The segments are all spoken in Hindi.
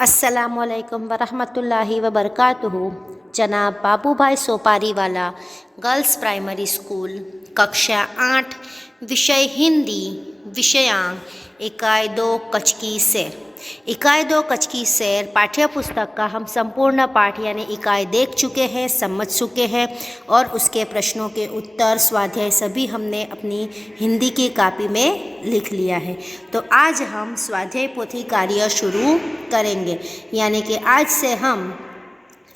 अस्सलामुअलैकुम वरहमतुल्लाहि वबरकातुहू। जनाब बाबूभाई सोपारीवाला गर्ल्स प्राइमरी स्कूल, कक्षा 8, विषय हिंदी, विषयांक इकाई 2 कचकी सैर। इकाई 2 कचकी सैर पाठ्य पुस्तक का हम संपूर्ण पाठ यानी इकाई देख चुके हैं, समझ चुके हैं और उसके प्रश्नों के उत्तर, स्वाध्याय सभी हमने अपनी हिंदी की कॉपी में लिख लिया है। तो आज हम स्वाध्याय पोथी कार्य शुरू करेंगे, यानी कि आज से हम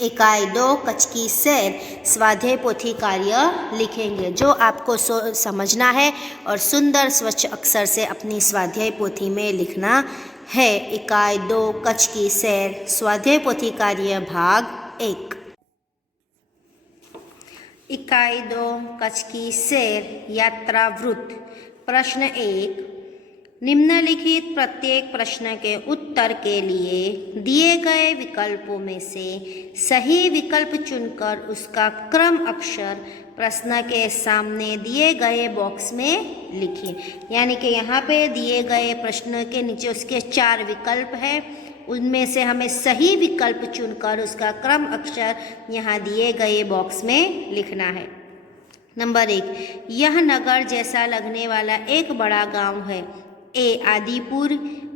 इकाई 2 कचकी सैर स्वाध्याय पोथी कार्य लिखेंगे, जो आपको समझना है और सुंदर स्वच्छ अक्षर से अपनी स्वाध्याय पोथी में लिखना है। इकाई 2 कचकी सैर स्वाध्याय पोथी कार्य भाग 1। इकाई 2 कचकी सैर यात्रा वृत्त। प्रश्न 1, निम्नलिखित प्रत्येक प्रश्न के उत्तर के लिए दिए गए विकल्पों में से सही विकल्प चुनकर उसका क्रम अक्षर प्रश्न के सामने दिए गए बॉक्स में लिखिए। यानी कि यहाँ पे दिए गए प्रश्न के नीचे उसके 4 विकल्प हैं, उनमें से हमें सही विकल्प चुनकर उसका क्रम अक्षर यहाँ दिए गए बॉक्स में लिखना है। नंबर 1, यह नगर जैसा लगने वाला एक बड़ा गांव है। ए आदिपुर,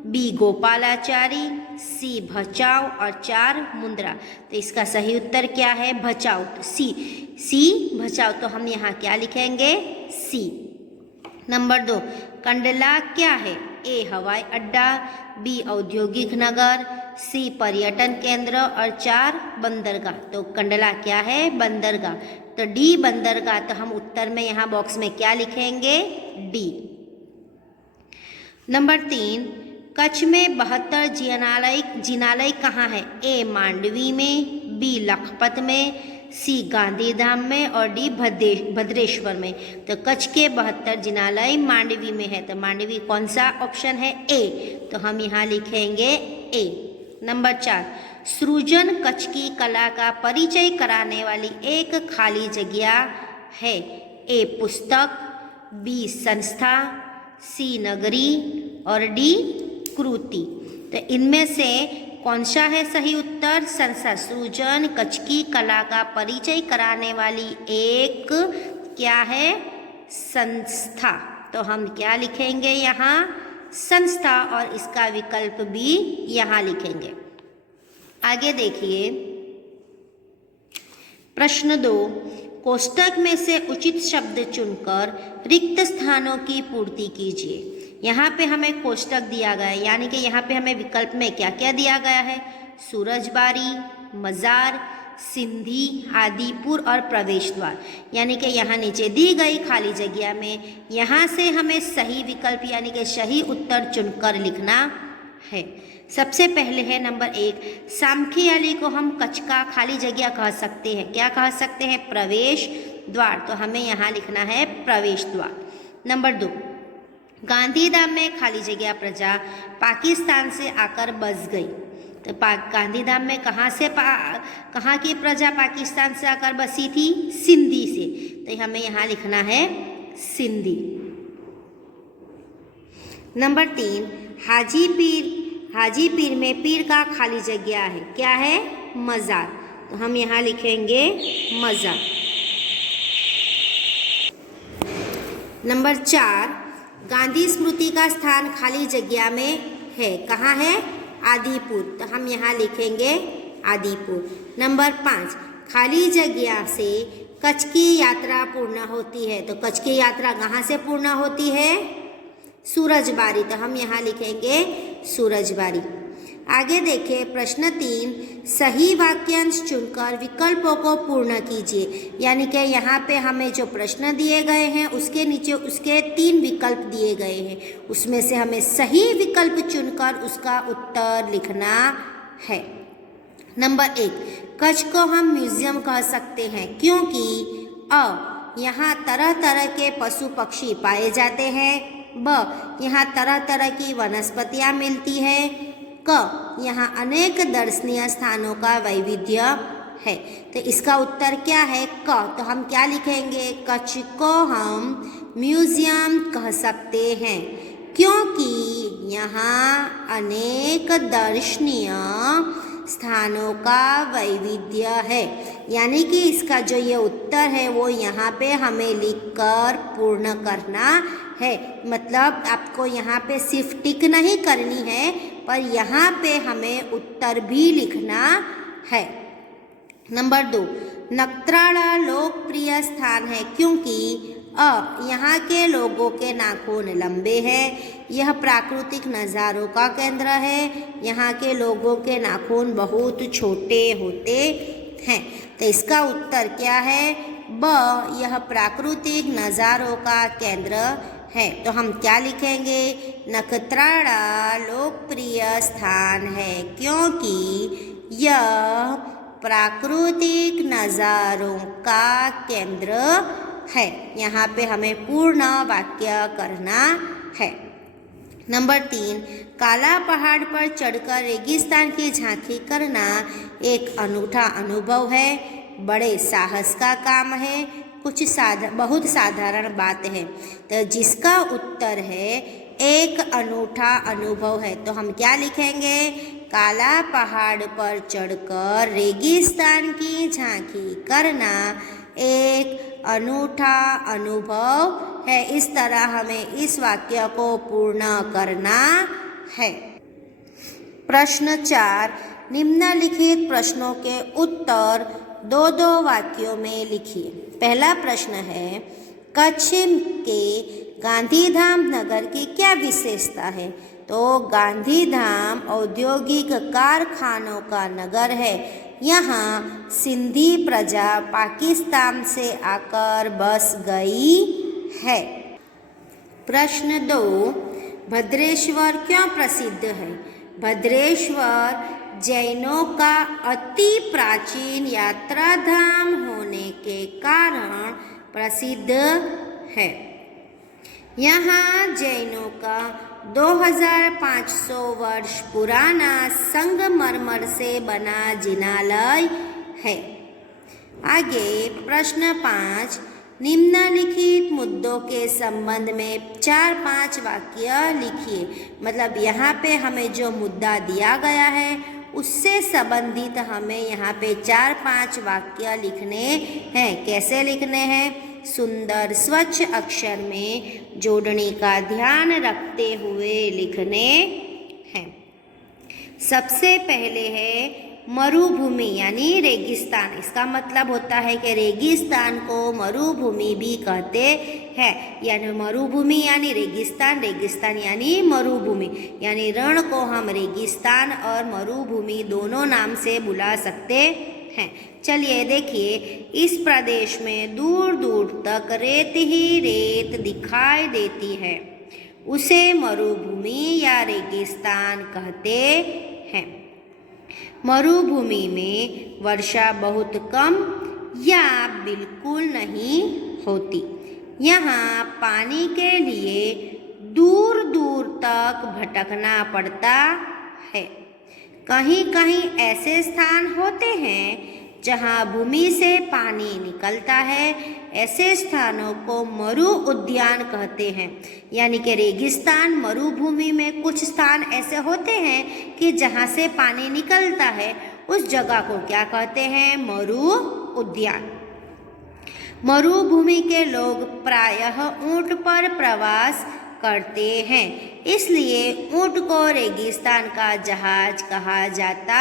बी गोपालाचारी, सी भचाऊ और 4 मुंद्रा। तो इसका सही उत्तर क्या है? भचाऊ। तो सी भचाऊ। तो हम यहाँ क्या लिखेंगे? सी। नंबर 2, कंडला क्या है? ए हवाई अड्डा, बी औद्योगिक नगर, सी पर्यटन केंद्र और 4 बंदरगाह। तो कंडला क्या है? बंदरगाह। तो डी बंदरगाह। तो हम उत्तर में यहाँ बॉक्स में क्या लिखेंगे? डी। नंबर 3, कच्छ में 72 जिनालय कहाँ है? ए मांडवी में, बी लखपत में, सी गांधीधाम में और डी भद्रेश्वर में। तो कच्छ के 72 जिनालय मांडवी में है। तो मांडवी कौन सा ऑप्शन है? ए। तो हम यहाँ लिखेंगे ए। नंबर 4, सृजन कच्छ की कला का परिचय कराने वाली एक खाली जगह है। ए पुस्तक, बी संस्था, सी नगरी और डी कृति। तो इनमें से कौन सा है सही उत्तर? संस्था। सृजन कच्छ की कला का परिचय कराने वाली एक क्या है? संस्था। तो हम क्या लिखेंगे यहाँ? संस्था। और इसका विकल्प भी यहाँ लिखेंगे। आगे देखिए प्रश्न 2, कोष्टक में से उचित शब्द चुनकर रिक्त स्थानों की पूर्ति कीजिए। यहाँ पे हमें कोष्टक दिया गया है, यानी कि यहाँ पे हमें विकल्प में क्या क्या दिया गया है? सूरजबारी, मज़ार, सिंधी, आदिपुर और प्रवेश द्वार। यानी कि यहाँ नीचे दी गई खाली जगह में यहाँ से हमें सही विकल्प यानी कि सही उत्तर चुनकर लिखना है। सबसे पहले है नंबर 1, सामखियाली को हम कच्छ का खाली जगह कह सकते हैं। क्या कह सकते हैं? प्रवेश द्वार। तो हमें यहाँ लिखना है प्रवेश द्वार। नंबर 2, गांधीधाम में खाली जगह प्रजा पाकिस्तान से आकर बस गई। तो गांधीधाम में कहाँ की प्रजा पाकिस्तान से आकर बसी थी? सिंधी से। तो हमें यहाँ लिखना है सिंधी। नंबर 3, हाजीपीर में पीर का खाली जगह है। क्या है? मज़ार। तो हम यहाँ लिखेंगे मज़ार। नंबर 4, गांधी स्मृति का स्थान खाली जगह में है। कहाँ है? आदिपुर। तो हम यहाँ लिखेंगे आदिपुर। नंबर 5, खाली जगह से कच्छ की यात्रा पूर्ण होती है। तो कच्छ की यात्रा कहाँ से पूर्ण होती है? सूरजबारी। तो हम यहाँ लिखेंगे सूरजबारी। आगे देखिए प्रश्न 3, सही वाक्यांश चुनकर विकल्पों को पूर्ण कीजिए। यानी कि यहाँ पे हमें जो प्रश्न दिए गए हैं उसके नीचे उसके 3 विकल्प दिए गए हैं, उसमें से हमें सही विकल्प चुनकर उसका उत्तर लिखना है। नंबर 1, कच्छ को हम म्यूजियम कह सकते हैं क्योंकि यहाँ तरह तरह के पशु पक्षी पाए जाते हैं, ब यहाँ तरह तरह की वनस्पतियाँ मिलती है, क यहाँ अनेक दर्शनीय स्थानों का वैविध्य है। तो इसका उत्तर क्या है? क। तो हम क्या लिखेंगे? कच्छ को हम म्यूजियम कह सकते हैं क्योंकि यहाँ अनेक दर्शनीय स्थानों का वैविध्य है। यानी कि इसका जो ये उत्तर है वो यहाँ पे हमें लिखकर पूर्ण करना है। मतलब आपको यहाँ पे सिर्फ टिक नहीं करनी है, पर यहाँ पे हमें उत्तर भी लिखना है। नंबर 2, नक्त्राड़ा लोकप्रिय स्थान है क्योंकि यहाँ के लोगों के नाखून लंबे हैं। यह प्राकृतिक नज़ारों का केंद्र है। यहाँ के लोगों के नाखून बहुत छोटे होते हैं। तो इसका उत्तर क्या है? ब, यह प्राकृतिक नज़ारों का केंद्र है। तो हम क्या लिखेंगे? नक्त्राड़ा लोकप्रिय स्थान है क्योंकि यह प्राकृतिक नज़ारों का केंद्र है। यहाँ पे हमें पूर्ण वाक्य करना है। नंबर 3, काला पहाड़ पर चढ़कर रेगिस्तान की झांकी करना एक अनूठा अनुभव है। बड़े साहस का काम है। बहुत साधारण बात है। तो जिसका उत्तर है एक अनूठा अनुभव है। तो हम क्या लिखेंगे? काला पहाड़ पर चढ़कर रेगिस्तान की झांकी करना एक अनूठा अनुभव है। इस तरह हमें इस वाक्य को पूर्ण करना है। प्रश्न 4, निम्नलिखित प्रश्नों के उत्तर 2-2 वाक्यों में लिखिए। पहला प्रश्न है, कच्छ के गांधीधाम नगर की क्या विशेषता है? तो गांधीधाम औद्योगिक कारखानों का नगर है। यहाँ सिंधी प्रजा पाकिस्तान से आकर बस गई है। प्रश्न 2, भद्रेश्वर क्यों प्रसिद्ध है? भद्रेश्वर जैनों का अति प्राचीन यात्रा धाम होने के कारण प्रसिद्ध है। यहाँ जैनों का 2500 वर्ष पुराना संगमरमर से बना जिनालय है। आगे प्रश्न 5, निम्नलिखित मुद्दों के संबंध में 4-5 वाक्य लिखिए। मतलब यहाँ पे हमें जो मुद्दा दिया गया है उससे संबंधित हमें यहाँ पे 4-5 वाक्य लिखने हैं। कैसे लिखने हैं? सुंदर स्वच्छ अक्षर में जोड़ने का ध्यान रखते हुए लिखने हैं। सबसे पहले है मरुभूमि यानी रेगिस्तान। इसका मतलब होता है कि रेगिस्तान को मरुभूमि भी कहते हैं। यानी मरुभूमि यानी रेगिस्तान, रेगिस्तान यानी मरुभूमि। यानी रण को हम रेगिस्तान और मरुभूमि दोनों नाम से बुला सकते हैं। चलिए देखिए, इस प्रदेश में दूर दूर तक रेत ही रेत दिखाई देती है। उसे मरुभूमि या रेगिस्तान कहते हैं। मरुभूमि में वर्षा बहुत कम या बिल्कुल नहीं होती। यहाँ पानी के लिए दूर दूर तक भटकना पड़ता है। कहीं कहीं ऐसे स्थान होते हैं जहाँ भूमि से पानी निकलता है। ऐसे स्थानों को मरु उद्यान कहते हैं। यानी कि रेगिस्तान मरुभूमि में कुछ स्थान ऐसे होते हैं कि जहाँ से पानी निकलता है, उस जगह को क्या कहते हैं? मरु उद्यान। मरुभूमि के लोग प्रायः ऊंट पर प्रवास करते हैं, इसलिए ऊंट को रेगिस्तान का जहाज कहा जाता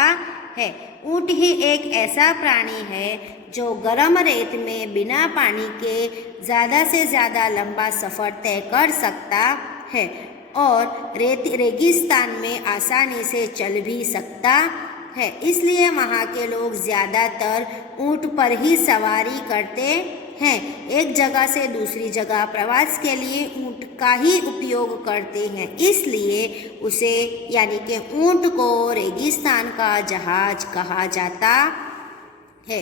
है। ऊंट ही एक ऐसा प्राणी है जो गर्म रेत में बिना पानी के ज़्यादा से ज़्यादा लंबा सफ़र तय कर सकता है और रेगिस्तान में आसानी से चल भी सकता है। इसलिए वहाँ के लोग ज़्यादातर ऊंट पर ही सवारी करते हैं। एक जगह से दूसरी जगह प्रवास के लिए ऊंट का ही उपयोग करते हैं। इसलिए उसे यानी कि ऊंट को रेगिस्तान का जहाज कहा जाता है।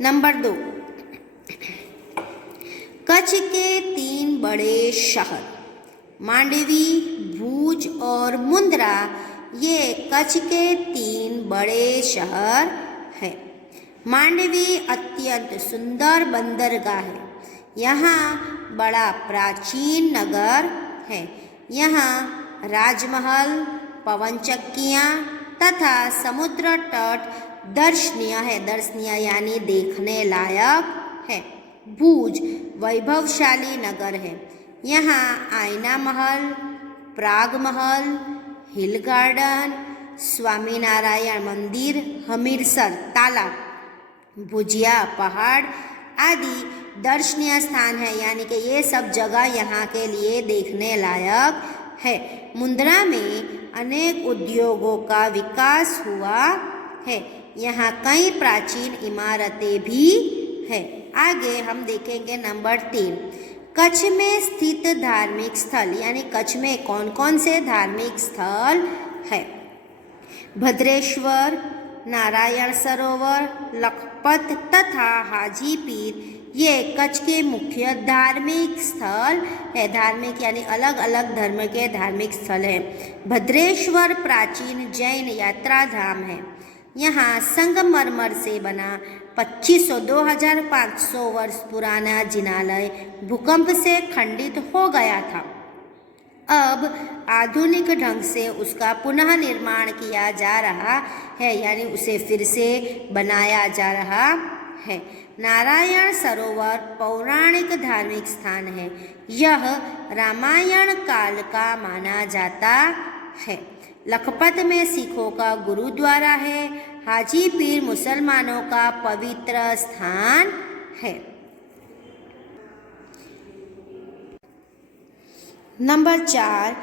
नंबर 2, कच्छ के 3 बड़े शहर मांडवी, भूज और मुंद्रा, ये कच्छ के 3 बड़े शहर हैं। मांडवी अत्यंत सुंदर बंदरगाह है। यहाँ बड़ा प्राचीन नगर है। यहाँ राजमहल, पवनचक्कियाँ तथा समुद्र तट दर्शनीय है। दर्शनीय यानी देखने लायक है। भुज वैभवशाली नगर है। यहाँ आईना महल, प्राग महल, हिल गार्डन, स्वामीनारायण मंदिर, हमीरसर तालाब, भुजिया पहाड़ आदि दर्शनीय स्थान है। यानी कि ये सब जगह यहाँ के लिए देखने लायक है। मुंद्रा में अनेक उद्योगों का विकास हुआ है। यहाँ कई प्राचीन इमारतें भी है। आगे हम देखेंगे नंबर 3, कच्छ में स्थित धार्मिक स्थल। यानी कच्छ में कौन कौन से धार्मिक स्थल है। भद्रेश्वर, नारायण सरोवर, लखपत तथा हाजीपीर ये कच्छ के मुख्य धार्मिक स्थल है। धार्मिक यानी अलग अलग धर्म के धार्मिक स्थल है। भद्रेश्वर प्राचीन जैन यात्रा धाम है। यहाँ संगमरमर से बना 2500-2500 वर्ष पुराना जिनालय भूकंप से खंडित हो गया था। अब आधुनिक ढंग से उसका पुनः निर्माण किया जा रहा है। यानी उसे फिर से बनाया जा रहा है। नारायण सरोवर पौराणिक धार्मिक स्थान है। यह रामायण काल का माना जाता है। लखपत में सिखों का गुरुद्वारा है। हाजीपीर मुसलमानों का पवित्र स्थान है। नंबर 4,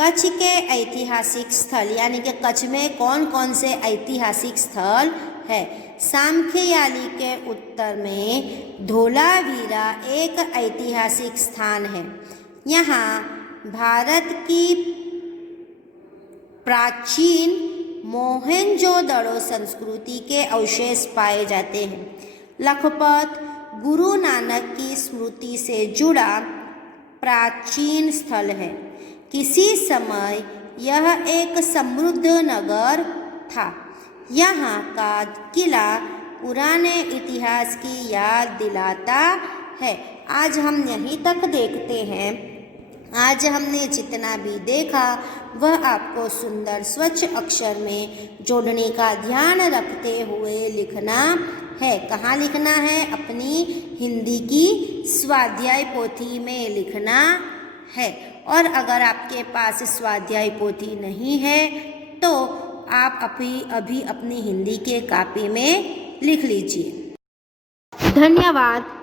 कच्छ के ऐतिहासिक स्थल। यानी कि कच्छ में कौन कौन से ऐतिहासिक स्थल है। सामखियाली के उत्तर में धोलावीरा एक ऐतिहासिक स्थान है। यहाँ भारत की प्राचीन मोहेंजोदड़ो संस्कृति के अवशेष पाए जाते हैं। लखपत गुरु नानक की स्मृति से जुड़ा प्राचीन स्थल है। किसी समय यह एक समृद्ध नगर था। यहाँ का किला पुराने इतिहास की याद दिलाता है। आज हम यहीं तक देखते हैं। आज हमने जितना भी देखा वह आपको सुंदर स्वच्छ अक्षर में जोड़ने का ध्यान रखते हुए लिखना है। कहाँ लिखना है? अपनी हिंदी की स्वाध्याय पोथी में लिखना है। और अगर आपके पास स्वाध्याय पोथी नहीं है तो आप अभी अपनी हिंदी के कॉपी में लिख लीजिए। धन्यवाद।